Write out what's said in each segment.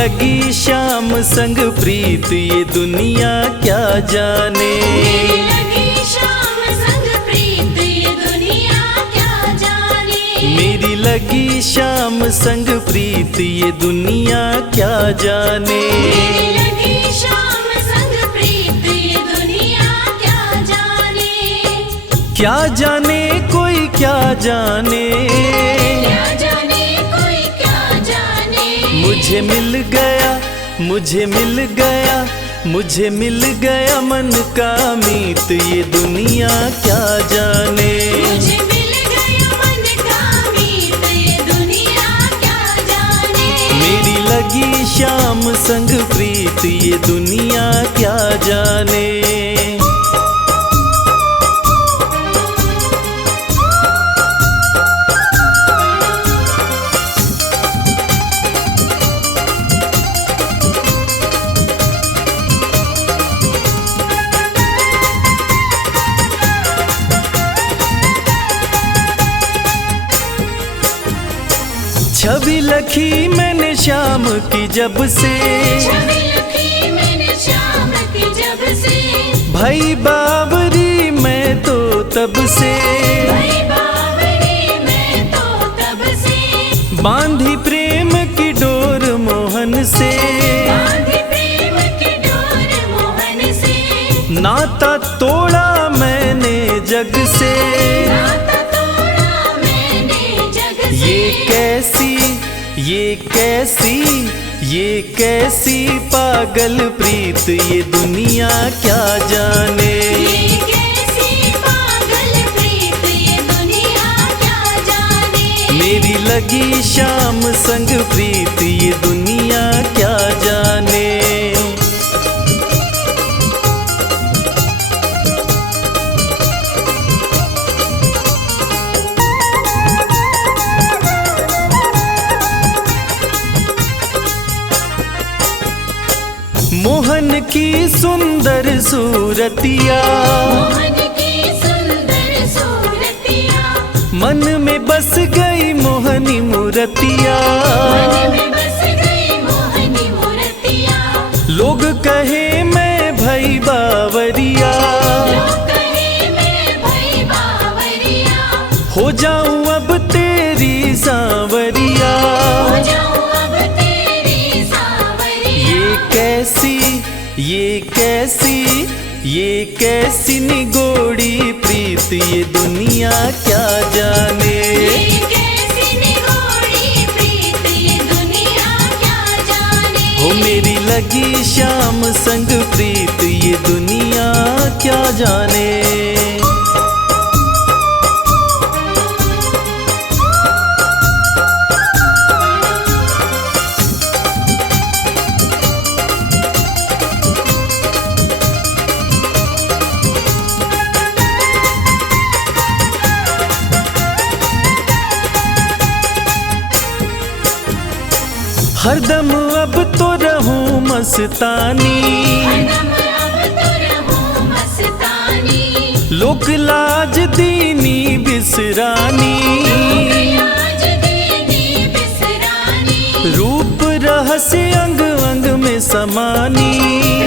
लगी शाम संग प्रीत ये दुनिया क्या जाने। मेरी लगी शाम संग प्रीत ये दुनिया क्या जाने। मेरी लगी शाम संग प्रीत ये दुनिया क्या जाने। मेरी लगी शाम संग प्रीत ये दुनिया क्या जाने। क्या जाने कोई क्या जाने। क्या जाने कोई क्या जाने। मुझे मिल गया, मुझे मिल गया, मुझे मिल गया मन का मीत ये दुनिया क्या जाने। मुझे मिल गया मन का मीत ये दुनिया क्या जाने। मेरी लगी शाम संग प्रीत ये दुनिया क्या जाने। छवि लखी मैंने शाम की जब से। छवि लखी मैंने शाम की जब से। भाई बावरी मैं तो तब से। भाई बावरी मैं तो तब से। बांधी प्रेम की डोर मोहन से। बांधी प्रेम की डोर मोहन से। नाता तोड़ा मैंने जग से। नाता तोड़ा मैंने जग से। ये कैसी, ये कैसी पागल प्रीत ये दुनिया क्या जाने। ये कैसी पागल प्रीत ये दुनिया क्या जाने। मेरी लगी शाम संग प्रीत ये दुनिया क्या जाने। मोहन की सुंदर सूरतिया। मोहन की सुंदर सूरतिया। मन में बस गई मोहनी मूरतिया। मन में बस गई मोहनी मूरतिया। लोग कहे मैं भई बावरिया। लोग कहे मैं भई बावरिया। हो जाऊं अब तेरी सांवरिया। हो जाऊं अब तेरी सांवरिया। ये कैसी, ये कैसी, ये कैसी निगोड़ी प्रीत ये दुनिया क्या जाने। ये कैसी निगोड़ी प्रीत ये दुनिया क्या जाने। हो मेरी लगी शाम संग प्रीत ये दुनिया क्या जाने। हरदम अब तो रहूं मस्तानी। हरदम अब तो रहूं मस्तानी। लोक लाज दीनी बिसरानी। आज दीदी बिसरानी। रूप रहस्य अंग अंग में समानी।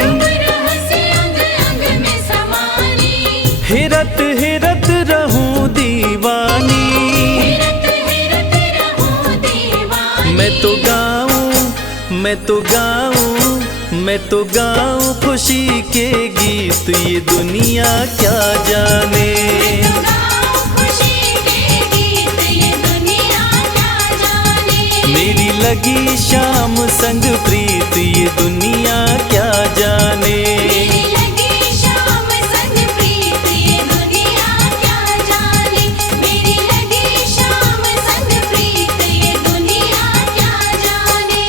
रूप रहस्य अंग अंग में समानी। हेरत हेरत रहूं दीवानी। हेरत हेरत रहूं दीवानी। मैं तो गाऊं, मैं तो गाऊं, मैं तो गाऊं खुशी के गीत ये दुनिया क्या जाने। मैं तो गाऊं खुशी के गीत ये दुनिया क्या जाने। मेरी लगी शाम संग प्रीत ये दुनिया क्या जाने। मेरी लगी शाम संग प्रीत ये दुनिया क्या जाने। मेरी लगी शाम संग प्रीत ये दुनिया क्या जाने।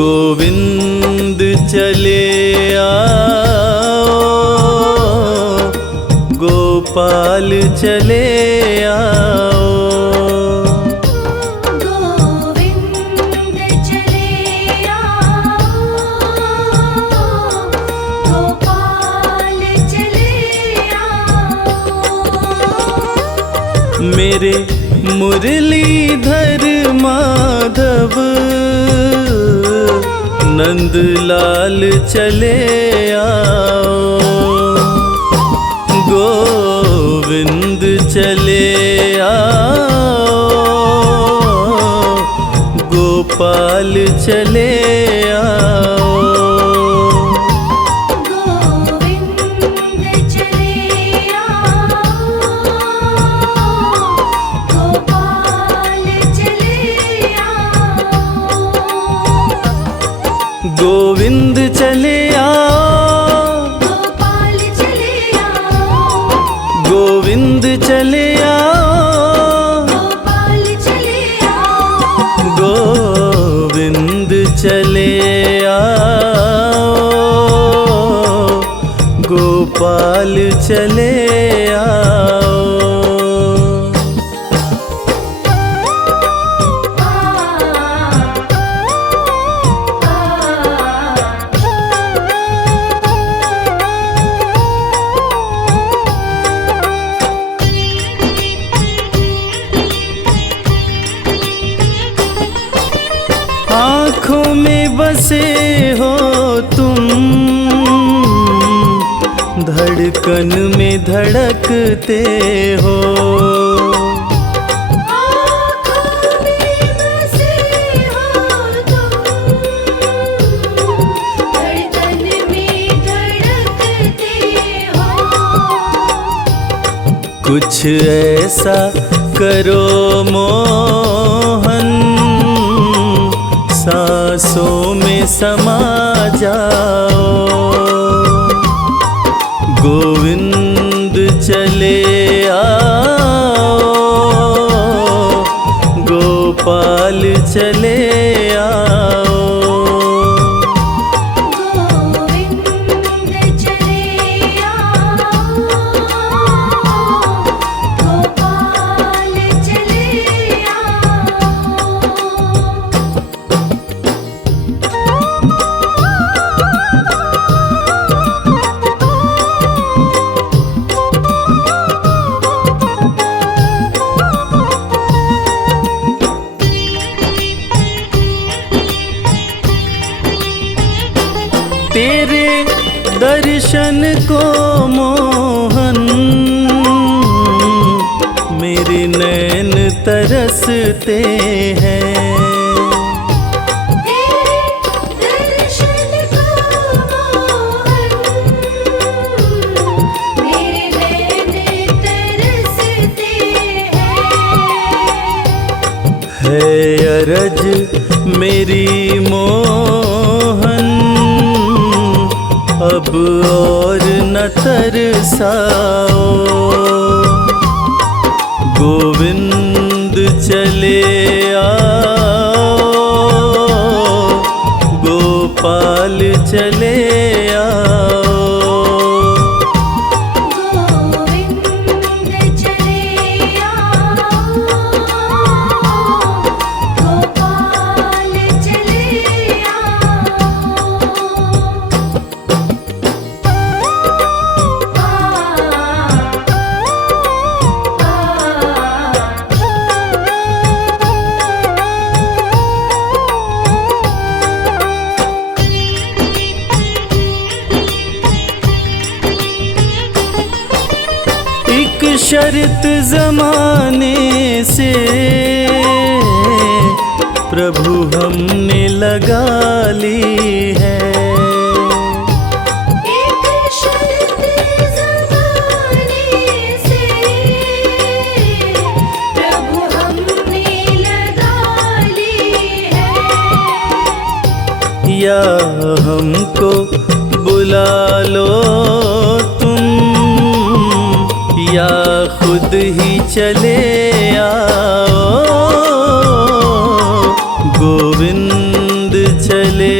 गोविंद चले आओ, गोपाल चले आओ। गोविंद चले आओ, गोपाल चले आओ। मेरे मुरलीधर माधव नंदलाल चले आओ, गोविंद चले आओ, गोपाल चले आओ। गोविंद चले आओ, गोपाल चले आओ। गोविंद चले आओ, गोपाल चले आओ, गोविंद चले आओ, गोपाल चले आओ। गोविंद चले आओ, गोपाल चले आओ। आँखों में बसे हो तुम, धड़कन में धड़कते हो। आँखों में बसे हो तुम, धड़कन में धड़कते हो। कुछ ऐसा करो मोहन, सांसों में समा जाओ। गोविंद चले आओ, गोपाल चले आओ। गोविंद चले आओ, गोपाल चले आओ। तेरे दर्शन को मोहन, मेरे नैन तरसते हैं। तेरे दर्शन को मोहन, मेरे नैन तरसते हैं। है अरज मेरी मोहन, अब और न तरसाओ। गोविंद चले आओ, गोपाल चले आओ। गोविंद चले आओ, गोपाल चले एक शर्त जमाने से प्रभु हमने लगा ली है। एक शर्त ज़माने से प्रभु हमने लगा ली है। या हमको बुला लो तुम, या खुद ही चले आओ। गोविंद चले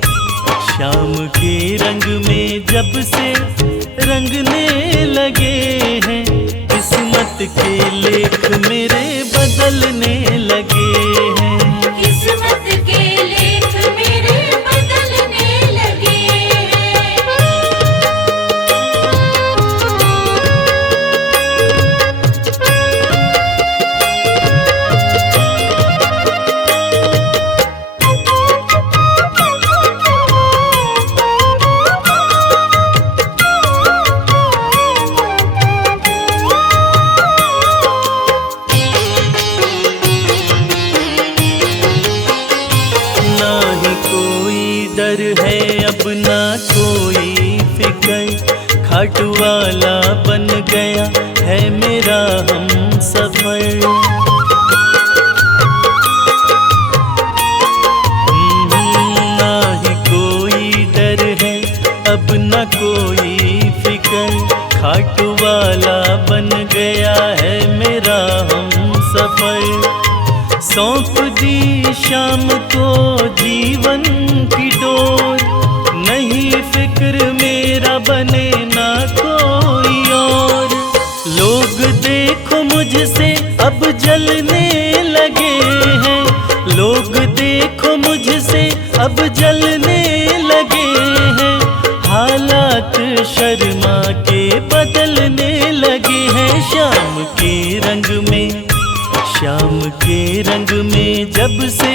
के लेख मेरे बदलने लगे हैं। किस्मत के लेख मेरे बदलने लगे हैं। ना ही कोई डर है अब ना कोई फिक्र, खाटू वाला बन गया है मेरा हम सफर। ना ही कोई डर है अब ना कोई फिक्र, खाटू वाला बन गया है मेरा हम सफर। सौंप दी शाम को जीवन की डोर, नहीं फिक्र मेरा बने ना कोई और। लोग देखो मुझसे अब जलने लगे हैं, लोग देखो मुझसे अब जलने लगे हैं। हालात शर्मा के बदलने लगे हैं। शाम के रंग में, शाम के रंग में जब से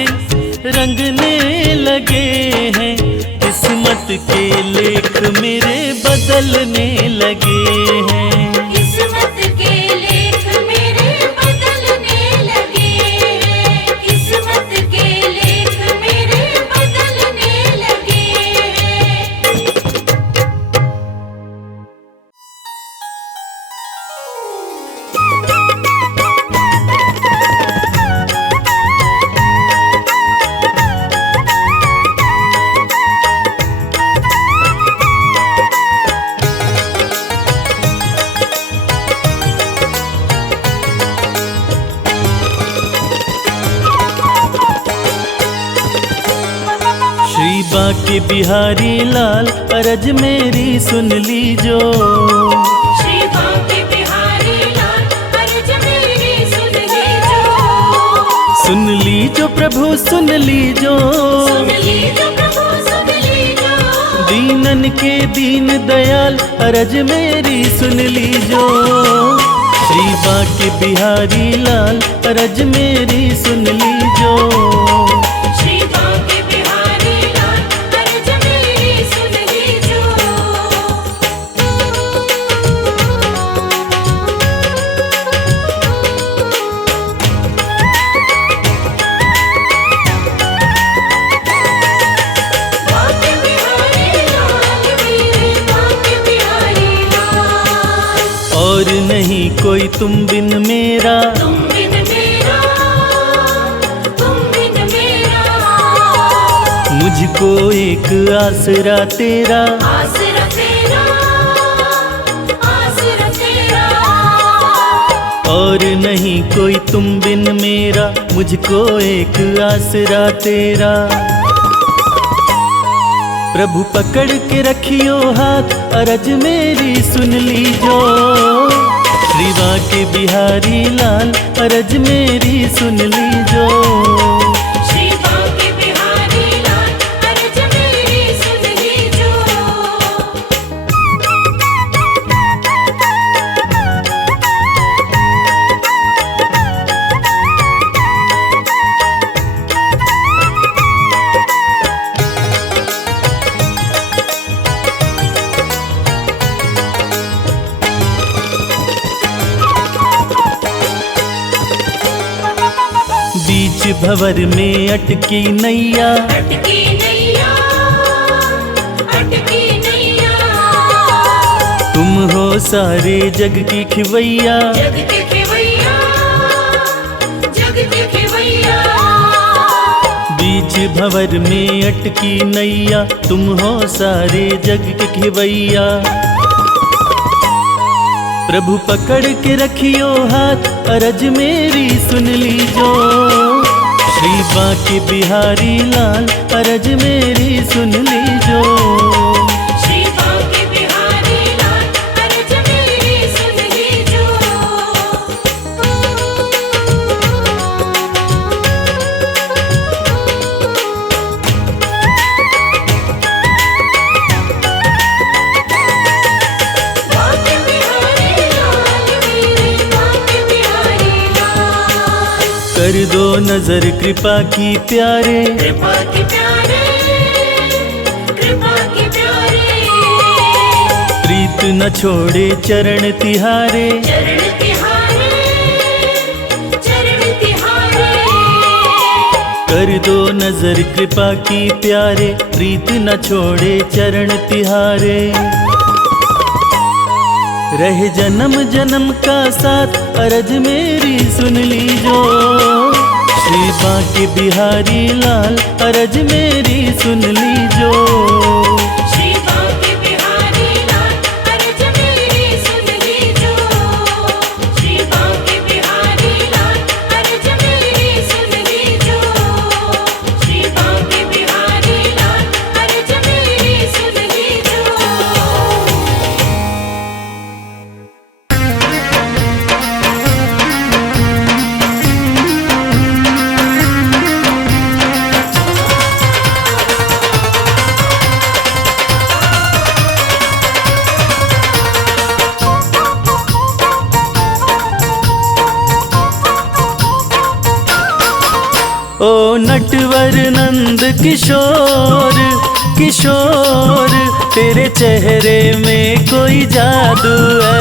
रंगने लगे हैं। किस्मत के लेख मेरे बदलने लगे हैं। किस्मत के लेख मेरे बदलने लगे हैं। किस्मत के लेख मेरे बदलने लगे हैं। श्री बाके बिहारी लाल अरज मेरी सुन लीजो। श्री बाके बिहारी लाल अर्ज मेरी सुन लीजो। सुन लीजो प्रभु सुन लीजो, सुन लीजो प्रभु सुन लीजो। दीनन के दीन दयाल अरज मेरी सुन लीजो। श्री बाके बिहारी लाल अरज मेरी सुन लीजो। श्री बाके बिहारी लाल अर्ज मेरी सुन लीजो। बाके बिहारी लाल मेरे बाके बिहारी लाल। और नहीं कोई तुम बिन मेरा, तुम बिन मेरा, तुम बिन मेरा। मुझको एक आसरा तेरा। आसरा तेरा, आसरा तेरा। और नहीं कोई तुम बिन मेरा, मुझको एक आसरा तेरा। प्रभु पकड़ के रखियो हाथ अरज मेरी सुन लीजो। श्री बाके बिहारी लाल अरज मेरी सुन लीजो। श्री बाके बिहारी लाल अर्ज मेरी सुन लीजो। बीच भंवर में अटकी नैया, अटकी नैया, अटकी नैया। तुम हो सारे जग की खिवैया। जग के खेवैया, जग के खेवैया। बीच भंवर में अटकी नैया, तुम हो सारे जग के खिवैया। प्रभु पकड़ के रखियो हाथ अरज मेरी सुन लीजो। श्री बाके बिहारी लाल अरज मेरी सुन लीजो। श्री बाके बिहारी लाल अर्ज मेरी सुन लीजो। कर दो नजर कृपा की प्यारे, कृपा के प्यारे, कृपा के प्यारे, प्रीत न छोड़े चरण तिहारे, चरण तिहारे, चरण तिहारे, कर दो नजर कृपा की प्यारे, प्रीत न छोड़े चरण तिहारे। रहे जन्म जन्म का साथ अरज मेरी सुन लीजो, श्री बांके बिहारी लाल अरज मेरी सुन लीजो। श्री बांके बिहारी लाल अरज मेरी सुन लीजो, श्री बांके बिहारी लाल अरज मेरी सुन लीजो, श्री बांके बिहारी लाल अरज मेरी सुन लीजो। ओ नटवर नंद किशोर किशोर, तेरे चेहरे में कोई जादू है।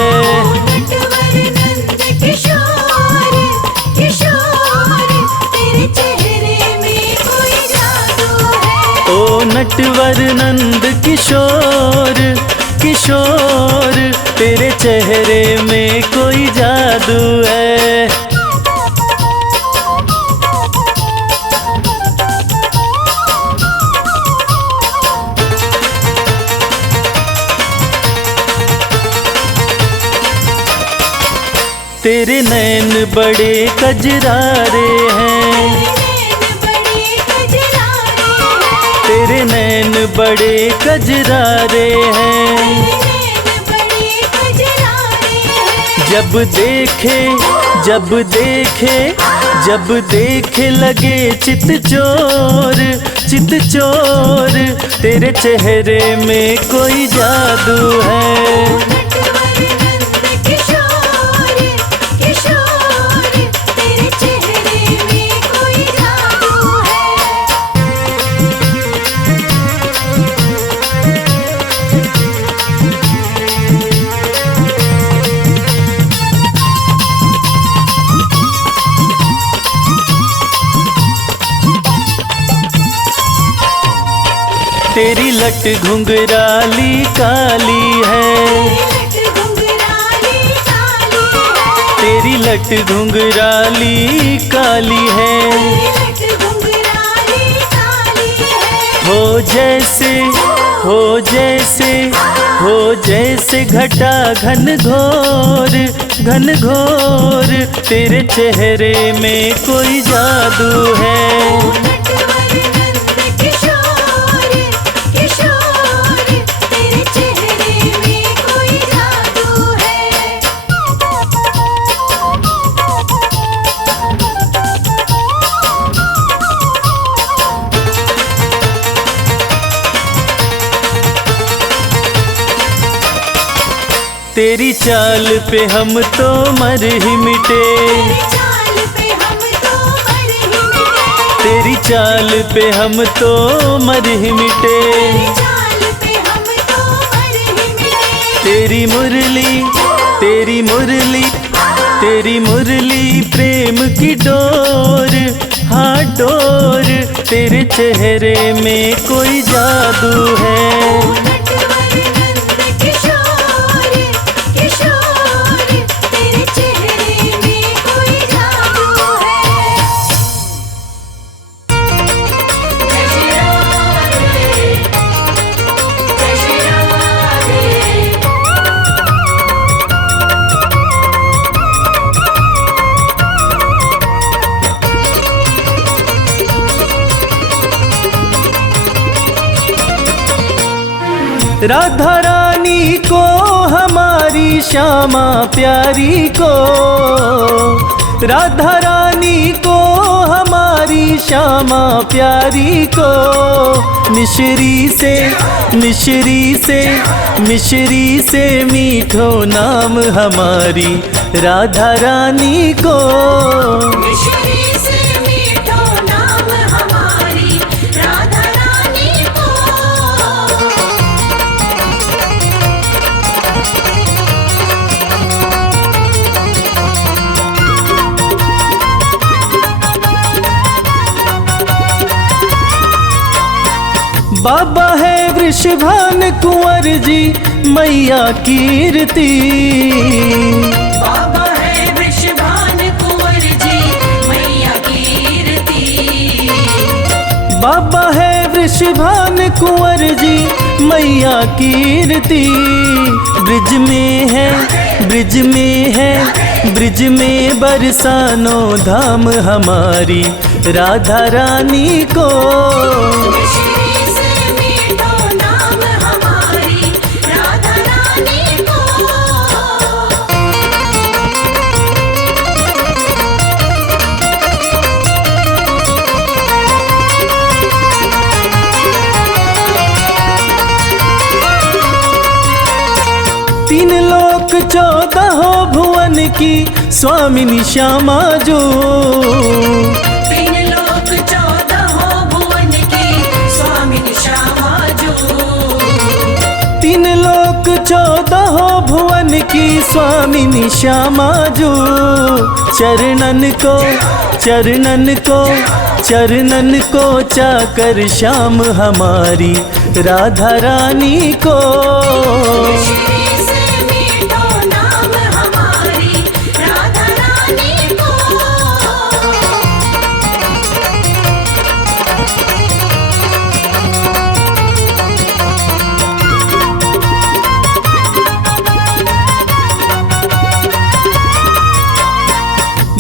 नटवर नंद किशोर किशोर, तेरे चेहरे में कोई जादू है। ओ नटवर नंद किशोर किशोर, तेरे चेहरे में कोई जादू है। तेरे नैन बड़े कजरारे हैं, तेरे नैन बड़े कजरारे हैं। जब देखे जब देखे जब देखे लगे चित चोर चित चोर, तेरे चेहरे में कोई जादू है। तेरी लट घुंघराली काली है, तेरी लट घुंघराली काली है। हो जैसे हो जैसे हो जैसे घटा घन घोर घन घोर, तेरे चेहरे में कोई जादू है। तेरी चाल पे हम तो मर ही मिटे, तेरी चाल पे हम तो मर ही मिटे। तेरी मुरली तेरी मुरली तेरी मुरली प्रेम की डोर, हाँ डोर, तेरे चेहरे में कोई जादू है। राधा रानी को हमारी श्यामा प्यारी को, राधा रानी को हमारी श्यामा प्यारी को, मिश्री से मिश्री से मिश्री से मीठो नाम हमारी राधा रानी को। मिश्री से बाबा है वृषभान कुंवर जी मैया कीर्ति। बाबा है वृषभान कुंवर जी मैया कीर्ति। बाबा है वृषभान कुंवर जी मैया कीर्ति। ब्रिज में है, ब्रिज में है, ब्रिज में बरसानो धाम हमारी राधा रानी को। मिश्री से मीठो नाम हमारी राधा रानी को। तीन लोक 14 भुवन की स्वामिनी श्यामा जो। तीन लोक 14 भुवन की स्वामिनी श्यामा जो। तीन लोक 14 भुवन की स्वामिनी श्यामा जो। चरणन को, चरणन को, चरणन को चाकर श्याम हमारी राधा रानी को। मिश्री से मीठो नाम हमारी राधा रानी को।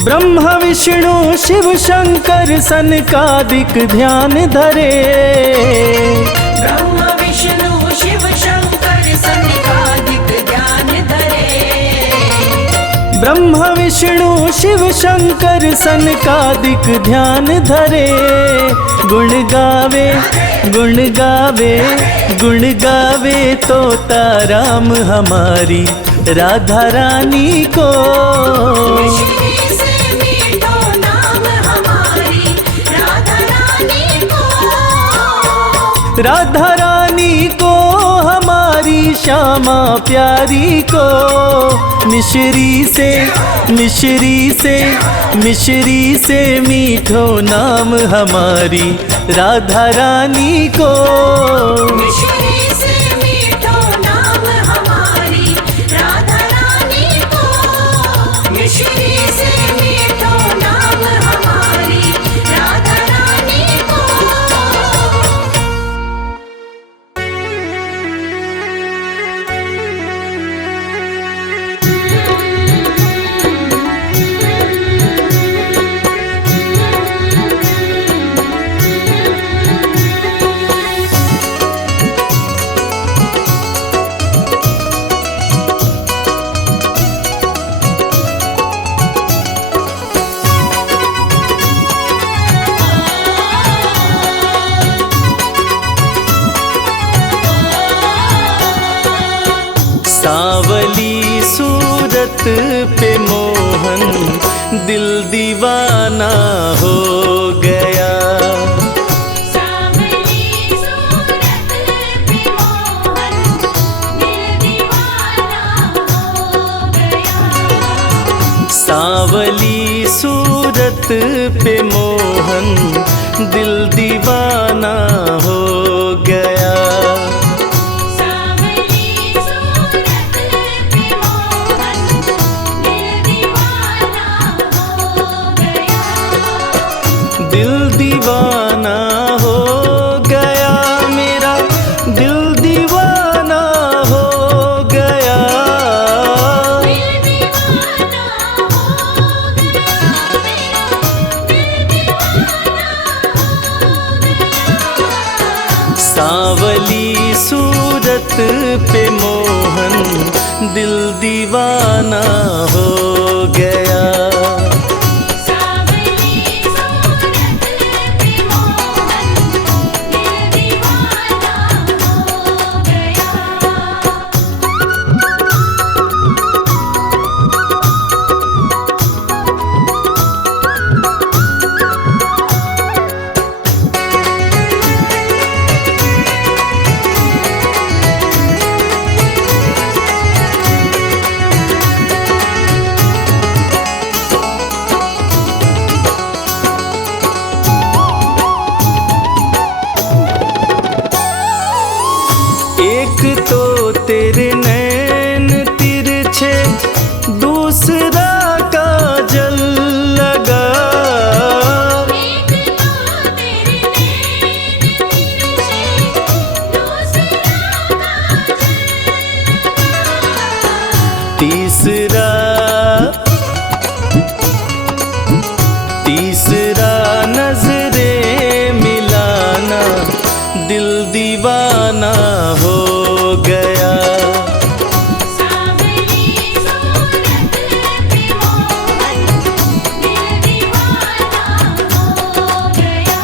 ब्रह्मा विष्णु शिव शंकर सनकादिक ध्यान धरे। ब्रह्मा विष्णु शिव शंकर सनकादिक ध्यान धरे। ब्रह्मा विष्णु शिव शंकर सनकादिक ध्यान धरे। गुण गावे, गुण गावे, गुण गावे तोता राम हमारी राधा रानी को। मिश्री से मीठो नाम हमारी राधा रानी को। राधा रानी को हमारी श्यामा प्यारी को। मिश्री से, मिश्री से, मिश्री से मीठो नाम हमारी राधा रानी को। मिश्री से मीठो नाम हमारी राधा रानी को। मिश्री से मीठो नाम हमारी राधा रानी को। सांवली सूरत पे मोहन दिल दीवाना हो गया। सांवली सूरत पे मोहन दिल दीवाना हो गया। सांवली सूरत पे मोहन दिल दीवाना हो गया। सांवली सूरत पे मोहन दिल दीवाना हो गया। दिल दीवाना हो गया मेरा, दिल दीवाना हो गया। दिल दीवाना हो गया मेरा, दिल दीवाना हो गया। सांवली सूरत पे मोहन दिल दीवाना हो गया। सांवली सूरत पे मोहन दिल दीवाना हो गया। दूसरा काजल लगा। एक तो तेरे नैन तिरछे, दूसरा काजल लगा। तीसरा नजरे मिलाना, दिल दीवाना हो गया। सांवली सूरत पे मोहन, दिल दीवाना हो गया।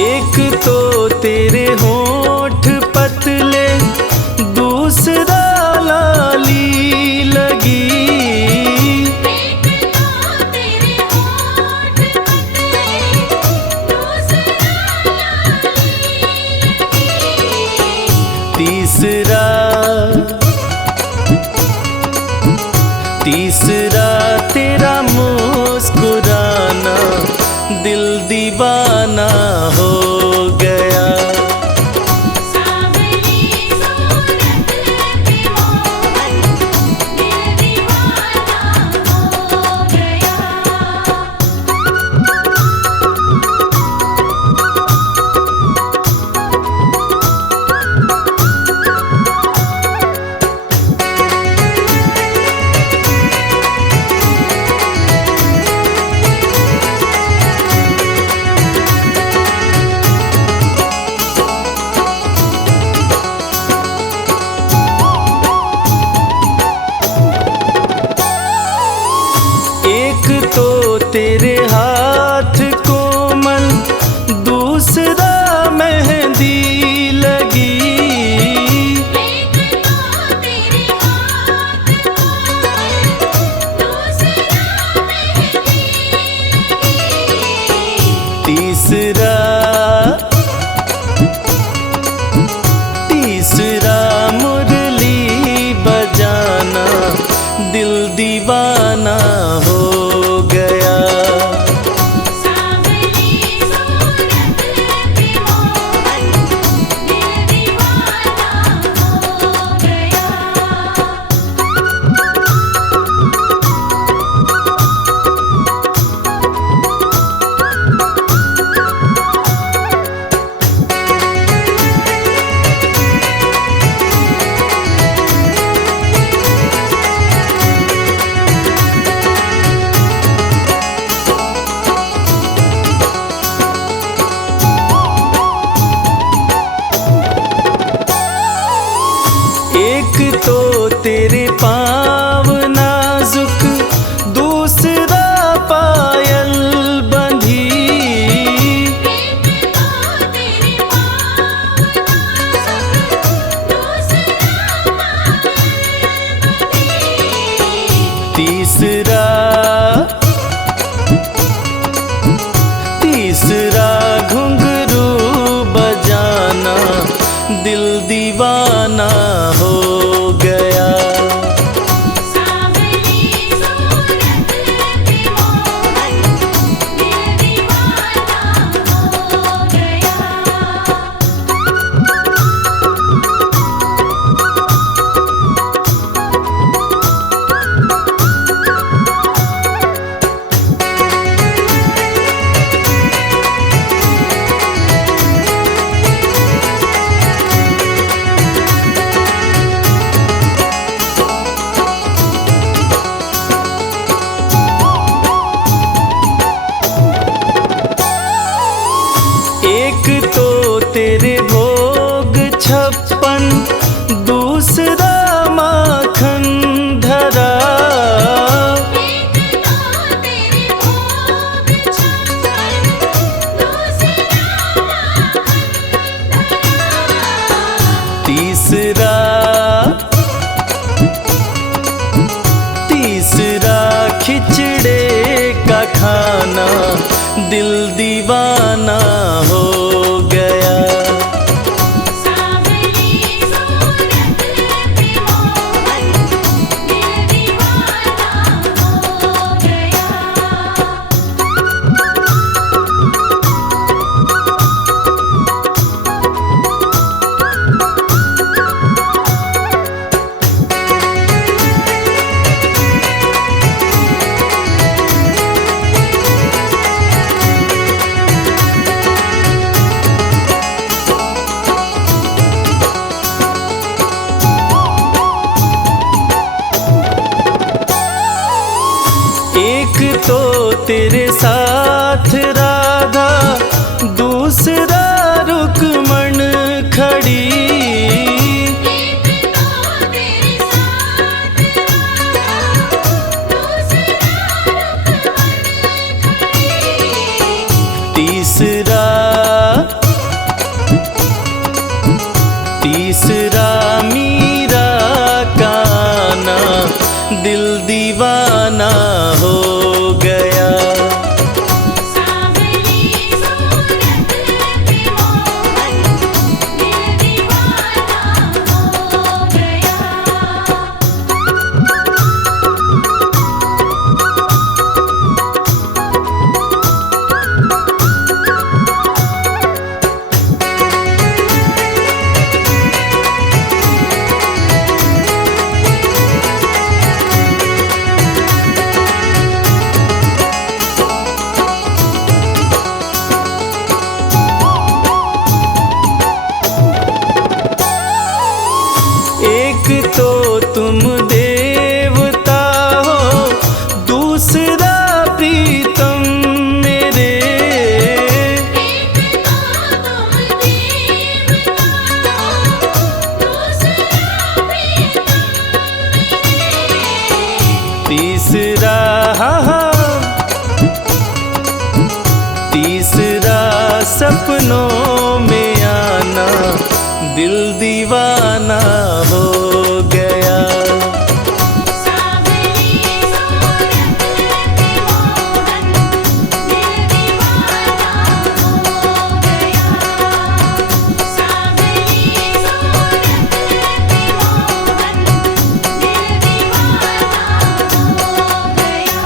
एक तो तेरे होठ पतले, दूसरा लाली लगी। एक तो तेरे होठ पतले, दूसरा लाली लगी। तीसरा तेरा मुस्कुराना, दिल दीवाना हो गया। सांवली सूरत पे मोहन, दिल दीवाना हो गया। एक तो तेरे हाथ कोमल, दूसरा मेहंदी लगी। एक तो तेरे हाथ कोमल, दूसरा मेहंदी लगी। तीसरा मुरली बजाना, दिल दीवाना हो गया। खाना, दिल दीवाना हो गया। सांवली सूरत पे मोहन, दिल दीवाना हो गया। एक तो तेरे साथ राधा, दूसरा रुक्मण खड़ी। एक तो तेरे साथ राधा, दूसरा रुक्मण खड़ी। तीसरा मीरा का आना, दिल दीवाना हो गया। सांवली सूरत पे मोहन, दिल दीवाना हो गया। एक तो तुम देवता हो, दूसरा प्रीतम मेरे। एक तो तुम देवता हो, दूसरा प्रीतम मेरे। तीसरा सपनों में आना, दिल दीवाना हो गया। सांवली सूरत पे मोहन, दिल दीवाना हो गया। सांवली सूरत पे मोहन, दिल दीवाना हो गया।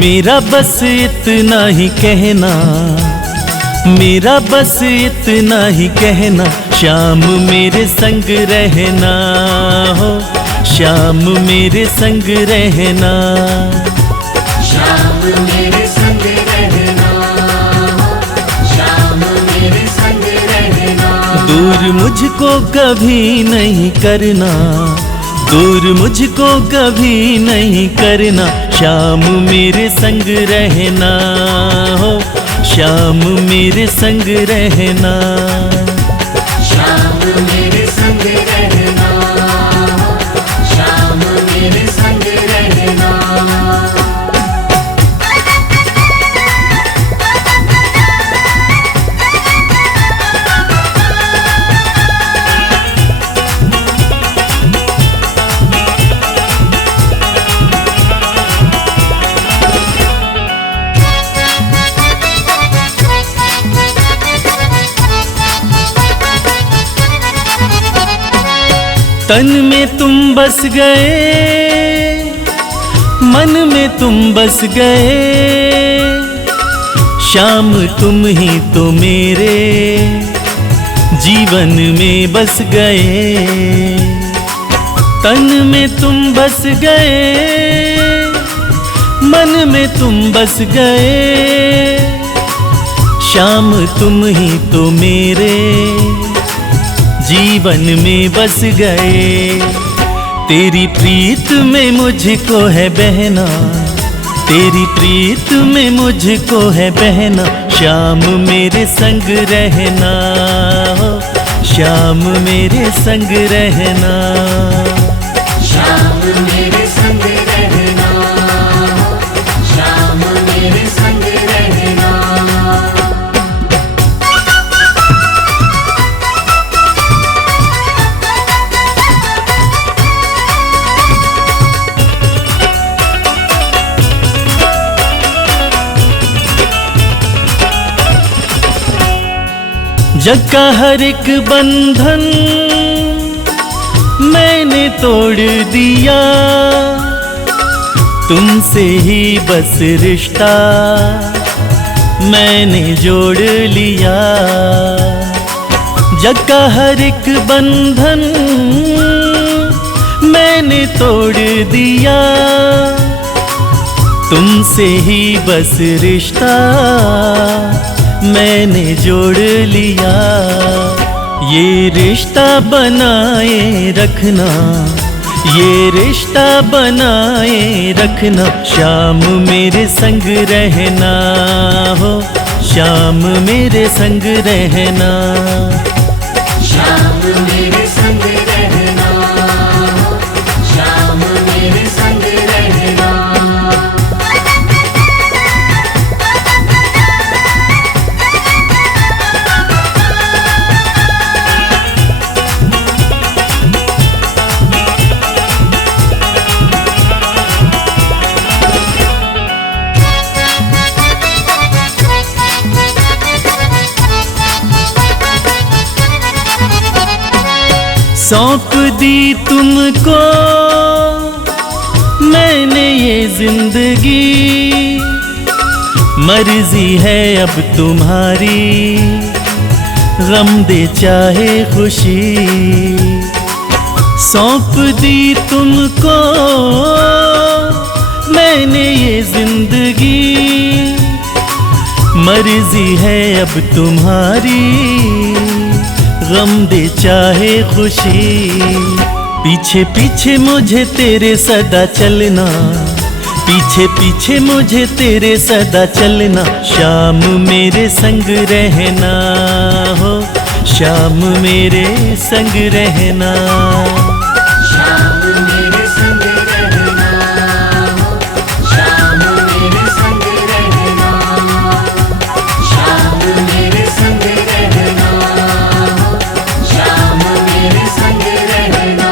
मेरा बस इतना ही कहना, मेरा बस इतना ही कहना, शाम मेरे संग रहना हो, शाम मेरे संग रहना। शाम मेरे संग रहना, शाम मेरे संग रहना। दूर मुझको कभी नहीं करना, दूर मुझको कभी नहीं करना, शाम मेरे संग रहना हो, शाम मेरे संग रहना। शाम मेरे संग रहना, शाम मेरे संग रहना। तन में तुम बस गए, मन में तुम बस गए, शाम तुम ही तो मेरे जीवन में बस गए। तन में तुम बस गए, मन में तुम बस गए, शाम तुम ही तो मेरे जीवन में बस गए। तेरी प्रीत में मुझको है बहना, तेरी प्रीत में मुझको है बहना, श्याम मेरे संग रहना हो, श्याम मेरे संग रहना। श्याम मेरे संग रहना, श्याम मेरे संग रहना। जग का हर एक बंधन मैंने तोड़ दिया, तुमसे ही बस रिश्ता मैंने जोड़ लिया। जग का हर एक बंधन मैंने तोड़ दिया, तुमसे ही बस रिश्ता मैंने जोड़ लिया। ये रिश्ता बनाए रखना, ये रिश्ता बनाए रखना। श्याम मेरे संग रहना हो, श्याम मेरे संग रहना। श्याम मेरे संग रहना, श्याम मेरे संग रहना। सौंप दी तुमको मैंने ये जिंदगी, मर्जी है अब तुम्हारी, गम दे चाहे खुशी। सौंप दी तुमको मैंने ये जिंदगी, मर्जी है अब तुम्हारी, गम दे चाहे खुशी। पीछे पीछे मुझे तेरे सदा चलना, पीछे पीछे मुझे तेरे सदा चलना। श्याम मेरे संग रहना हो, श्याम मेरे संग रहना। श्याम मेरे संग रहना, श्याम मेरे संग रहना। श्याम मेरे संग रहना, श्याम मेरे संग रहना।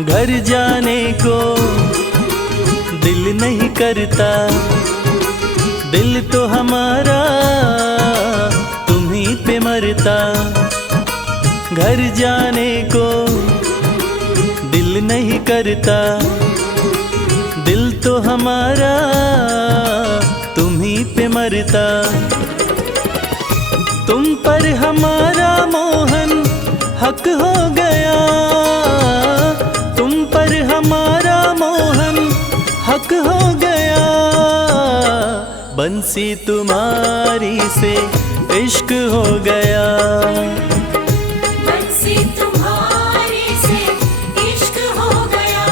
घर जाने को दिल नहीं करता, दिल तो हमारा तुम्हीं पे मरता। घर जाने को दिल नहीं करता, दिल तो हमारा तुम्हीं पे मरता। तुम पर हमारा मोहन हक हो गया, तुम पर हमारा मोहन हक हो गया। बंसी तुम्हारी से इश्क हो गया, बंसी तुम्हारी से इश्क हो गया।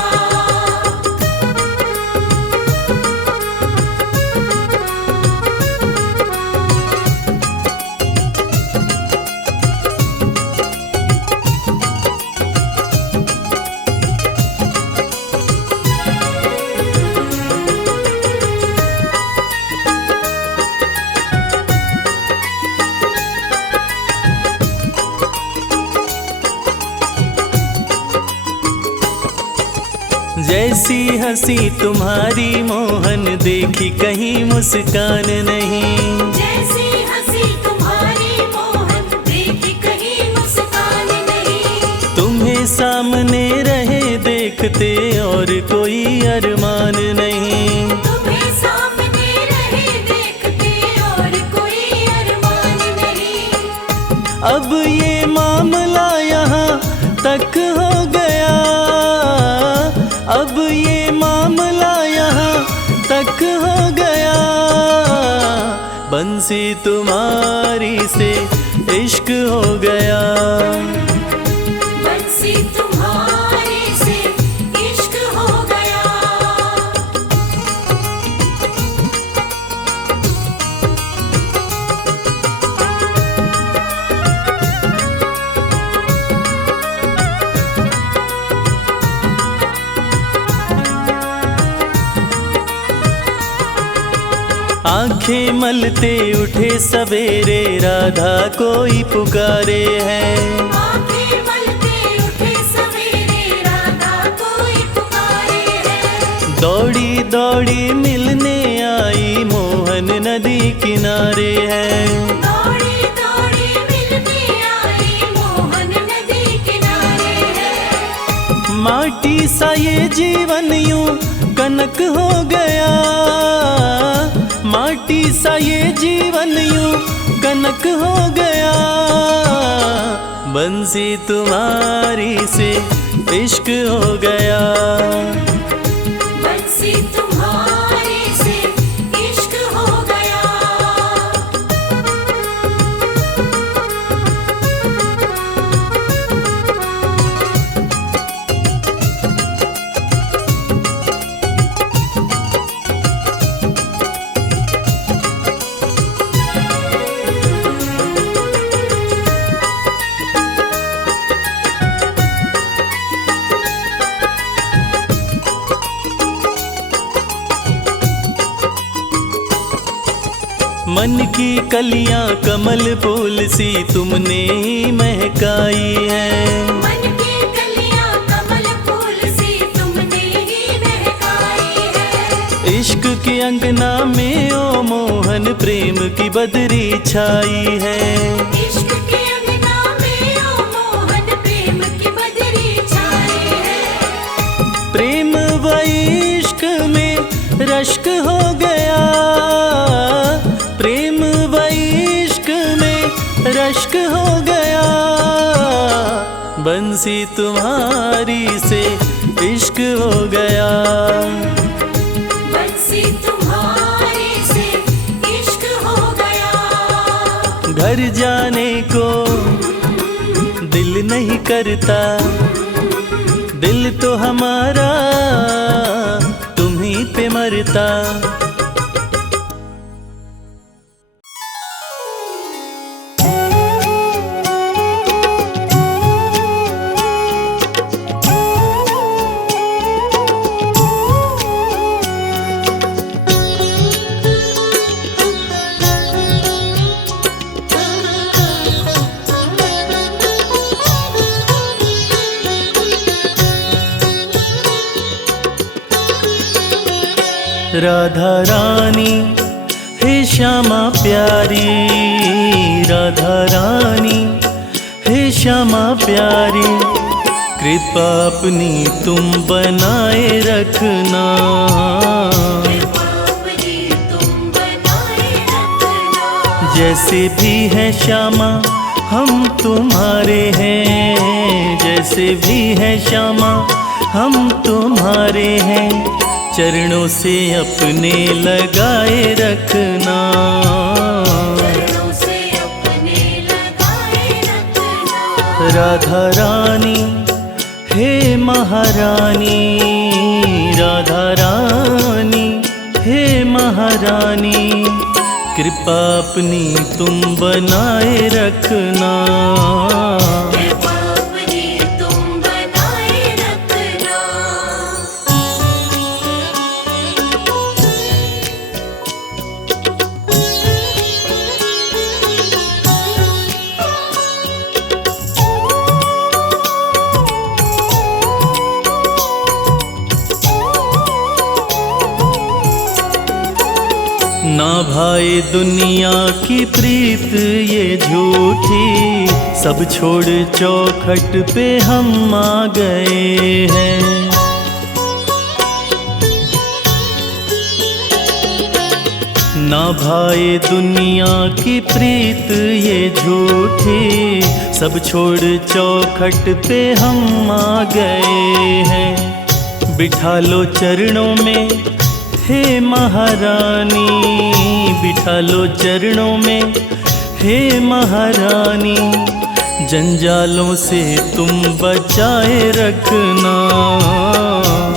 जैसी हंसी तुम्हारी मोहन देखी कहीं मुस्कान नहीं। जैसी हंसी तुम्हारी मोहन देखी कहीं मुस्कान नहीं। तुम्हें सामने रहे देखते और कोई अरमान नहीं। तुम्हें सामने रहे देखते और कोई अरमान नहीं। अब ये मामला यहाँ तक हो गया, अब ये मामला यहाँ तक हो गया। बंसी तुम्हारी से इश्क हो गया, बंसी तुम्हारे से इश्क हो गया। आंखें मलते उठे सवेरे, राधा कोई पुकारे है। आंखें मलते उठे सवेरे, राधा कोई पुकारे है। दौड़ी दौड़ी मिलने आई, मोहन नदी किनारे है। दौड़ी दौड़ी मिलने आई, मोहन नदी किनारे है। माटी सा ये जीवन यूं कनक हो गया, माटी सा ये जीवन यूं कनक हो गया। बंसी तुम्हारी से इश्क हो गया, बंसी तुम्हारे से इश्क हो गया। मन की कलियां कमल फूल सी तुमने ही महकाई है। मन की कलियां कमल फूल सी तुमने ही महकाई है। इश्क के अंगना में ओ मोहन प्रेम की बदरी छाई है। इश्क के अंगना में ओ मोहन प्रेम की बदरी छाई है। प्रेम व इश्क में रश्क हो गया, प्रेम व इश्क में रश्क हो गया। बंसी तुम्हारी से इश्क हो गया, बंसी तुम्हारे से इश्क हो गया। घर जाने को दिल नहीं करता, दिल तो हमारा तुम्हीं पे मरता। राधा रानी हे श्यामा प्यारी, राधा रानी हे श्यामा प्यारी। कृपा अपनी तुम बनाए रखना, अपनी तुम बनाए रखना। जैसे भी है श्यामा हम तुम्हारे हैं, जैसे भी है श्यामा हम तुम्हारे हैं। चरणों से अपने लगाए रखना, चरणों से अपने लगाए रखना। राधा रानी हे महारानी, राधा रानी हे महारानी। कृपा अपनी तुम बनाए रखना, कृपा अपनी तुम बनाए रखना। ना भाई दुनिया की प्रीत ये झूठी, सब छोड़ चौखट पे हम आ गए हैं। ना भाए दुनिया की प्रीत ये झूठी, सब छोड़ चौखट पे हम आ गए हैं। बिठा लो चरणों में हे महारानी, बिठा लो चरणों में हे महारानी, जंजालों से तुम बचाए रखना।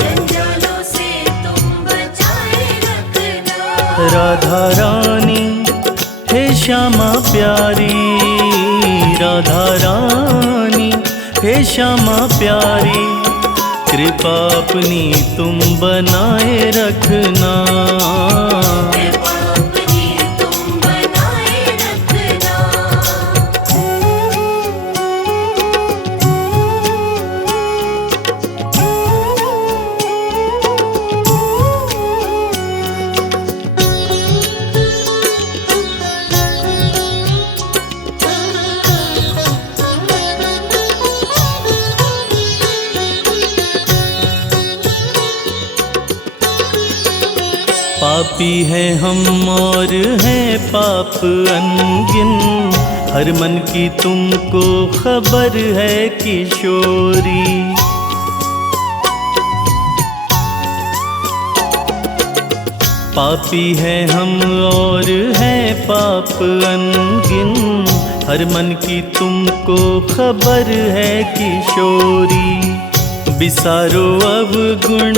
जंजालों से तुम बचाए रखना। राधा रानी हे श्यामा प्यारी, राधा रानी हे श्यामा प्यारी, कृपा अपनी तुम बनाए रखना। कृपा अपनी तुम बनाए रखना। पापी है हम और है पाप अनगिन, हर मन की तुमको खबर है किशोरी। पापी है हम और है पाप अनगिन, हर मन की तुमको खबर है किशोरी। बिसारो अब गुण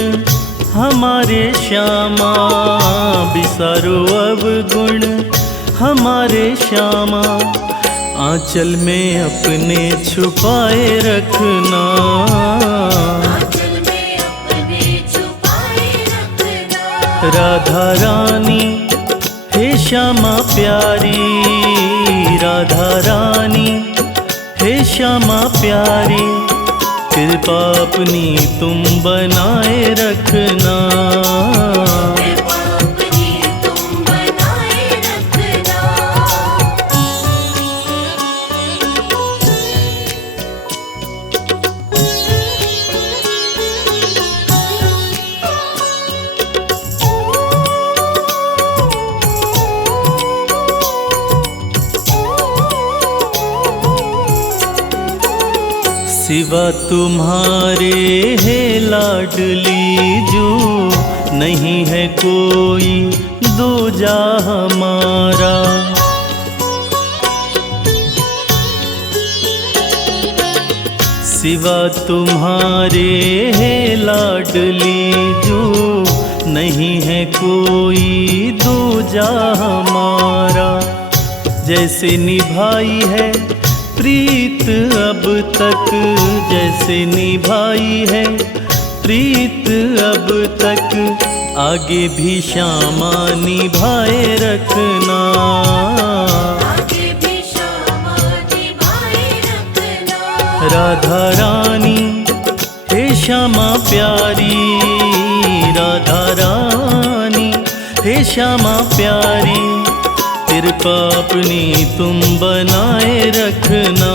हमारे श्यामा, बिसारो अब गुण हमारे श्यामा, आंचल में अपने छुपाए रखना। आंचल में अपने छुपाए रखना। राधा रानी हे श्यामा प्यारी, राधा रानी हे श्यामा प्यारी, कृपा अपनी तुम बनाए रखना। कृपा अपनी तुम बनाए रखना। सिवा तुम्हारे है लाडली जो, नहीं है कोई दूजा हमारा। सिवा तुम्हारे है लाडली जो, नहीं है कोई दूजा हमारा। जैसे निभाई है प्रीत अब तक, जैसे निभाई है प्रीत अब तक, आगे भी श्यामा निभाए रखना। आगे भी श्यामा निभाए रखना। राधा रानी हे श्यामा प्यारी, राधा रानी हे श्यामा प्यारी, कृपा अपनी तुम बनाए रखना।